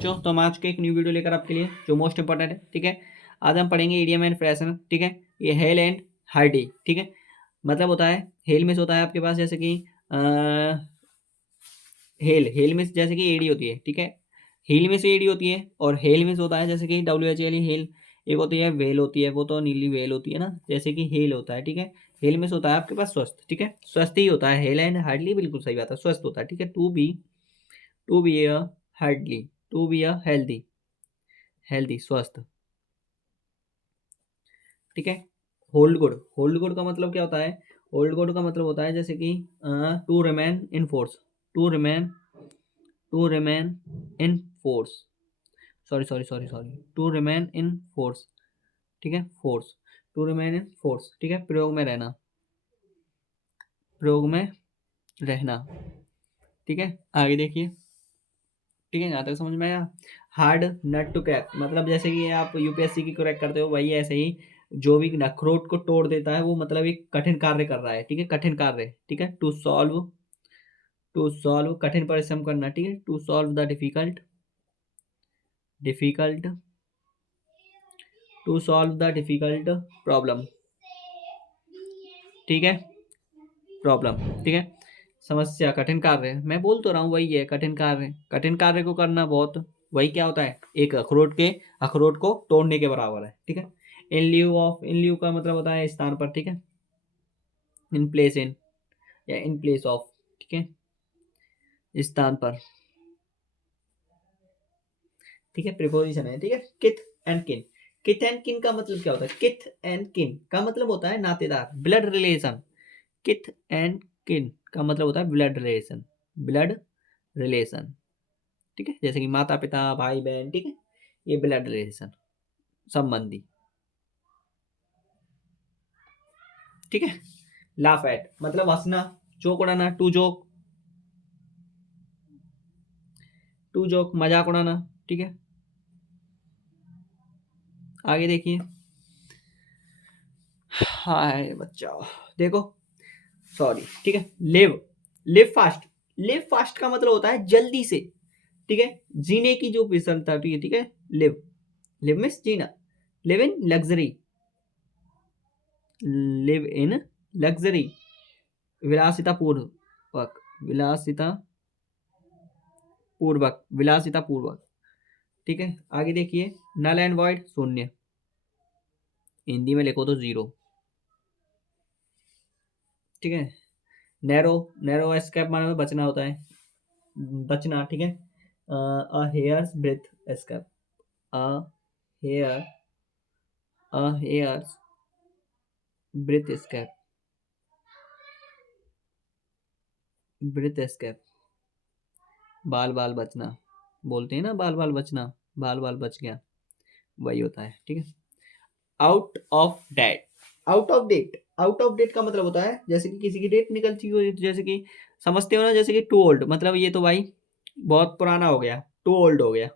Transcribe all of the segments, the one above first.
बच्चों, तो हम आज के एक न्यू वीडियो लेकर आपके लिए जो मोस्ट इंपॉर्टेंट है, ठीक है। आज हम पढ़ेंगे ईडियम एंड फ्रेशन, ठीक है। ये हेल एंड हार्डी, ठीक है। मतलब होता है हेल में होता है आपके पास जैसे कि हेल हेल में जैसे कि एडी होती है, ठीक है। हील में से एडी होती है, और हेल में से होता है जैसे कि WHL हेल। एक होती है वेल होती है, वो तो नीली वेल होती है ना, जैसे कि हेल होता है, ठीक है। हेल में से होता है आपके पास स्वस्थ, ठीक है। स्वस्थ ही होता है हेल एंड हार्डली, बिल्कुल सही बात है, स्वस्थ होता है, ठीक है। To be a hardly, to be a healthy, healthy स्वस्थ, ठीक है। होल्ड गुड, होल्ड गुड का मतलब क्या होता है? होल्ड गुड का मतलब होता है जैसे कि to remain in force, to remain to remain in force, sorry, to remain in force, ठीक है। Force, to remain in force, ठीक है। प्रयोग में रहना, प्रयोग में रहना, ठीक है। आगे देखिए, ठीक है, यहाँ तक समझ में आया। हार्ड नट टू क्रैक, मतलब जैसे कि आप यूपीएससी की क्रैक करते हो, वही ऐसे ही जो भी अखरोट को तोड़ देता है वो मतलब एक कठिन कार्य कर रहा है, ठीक है। कठिन कार्य, ठीक है। टू सॉल्व कठिन परिश्रम करना, ठीक है। To solve the difficult, difficult to solve the difficult problem, ठीक है। प्रॉब्लम, ठीक है। समस्या, कठिन कार्य, मैं बोल तो रहा हूँ वही है, कठिन कार्य। कठिन कार्य को करना बहुत, वही क्या होता है, एक अखरोट को तोड़ने के बराबर है, ठीक है। इन ल्यू का मतलब होता है स्थान पर, ठीक है। इन प्लेस, इन या इन प्लेस ऑफ, ठीक है, स्थान पर, ठीक है। प्रिपोजिशन है, ठीक है। किथ एंड किन, किथ एंड किन का मतलब क्या होता है? किथ एंड किन का मतलब होता है नातेदार, ब्लड रिलेशन। किथ एंड किन का मतलब होता है ब्लड रिलेशन, ब्लड रिलेशन, ठीक है। जैसे कि माता पिता, भाई बहन, ठीक है, ये ब्लड रिलेशन, संबंधी, ठीक है। लाफ एट मतलब हंसना, जोक उड़ाना, टू जोक मजाक उड़ाना, ठीक है। आगे देखिए, हाय बच्चा, देखो, सॉरी, ठीक है। Live, live fast, live fast का मतलब होता है जल्दी से, ठीक है। जीने की जो विशलता, ठीक है। लिव, लिव मीन्स जीना। Live in luxury, live in luxury, विलासिता पूर्वक, विलासिता पूर्वक, विलासिता पूर्वक, ठीक है। आगे देखिए, नल एंड वॉइड शून्य, हिंदी में लिखो तो जीरो, ठीक है। नैरो, नैरो एस्केप माने बचना होता है, बचना, ठीक है। A hair's breadth escape, a hair a hair's breadth escape, breadth escape, बाल बाल बचना, बोलते हैं ना, बाल बाल बचना, बाल बाल बच गया, वही होता है, ठीक है। Out of date, out of date, out of date का मतलब होता है जैसे कि किसी की डेट निकल चुकी हो, जैसे कि समझते हो ना, जैसे कि टू ओल्ड, मतलब ये तो भाई बहुत पुराना हो गया, टू ओल्ड हो गया,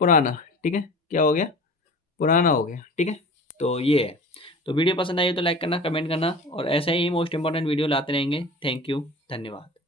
पुराना, ठीक है। क्या हो गया? पुराना हो गया, ठीक है। तो ये है। तो वीडियो पसंद आई हो तो लाइक करना, कमेंट करना, और ऐसे ही मोस्ट इंपॉर्टेंट वीडियो लाते रहेंगे। थैंक यू, धन्यवाद।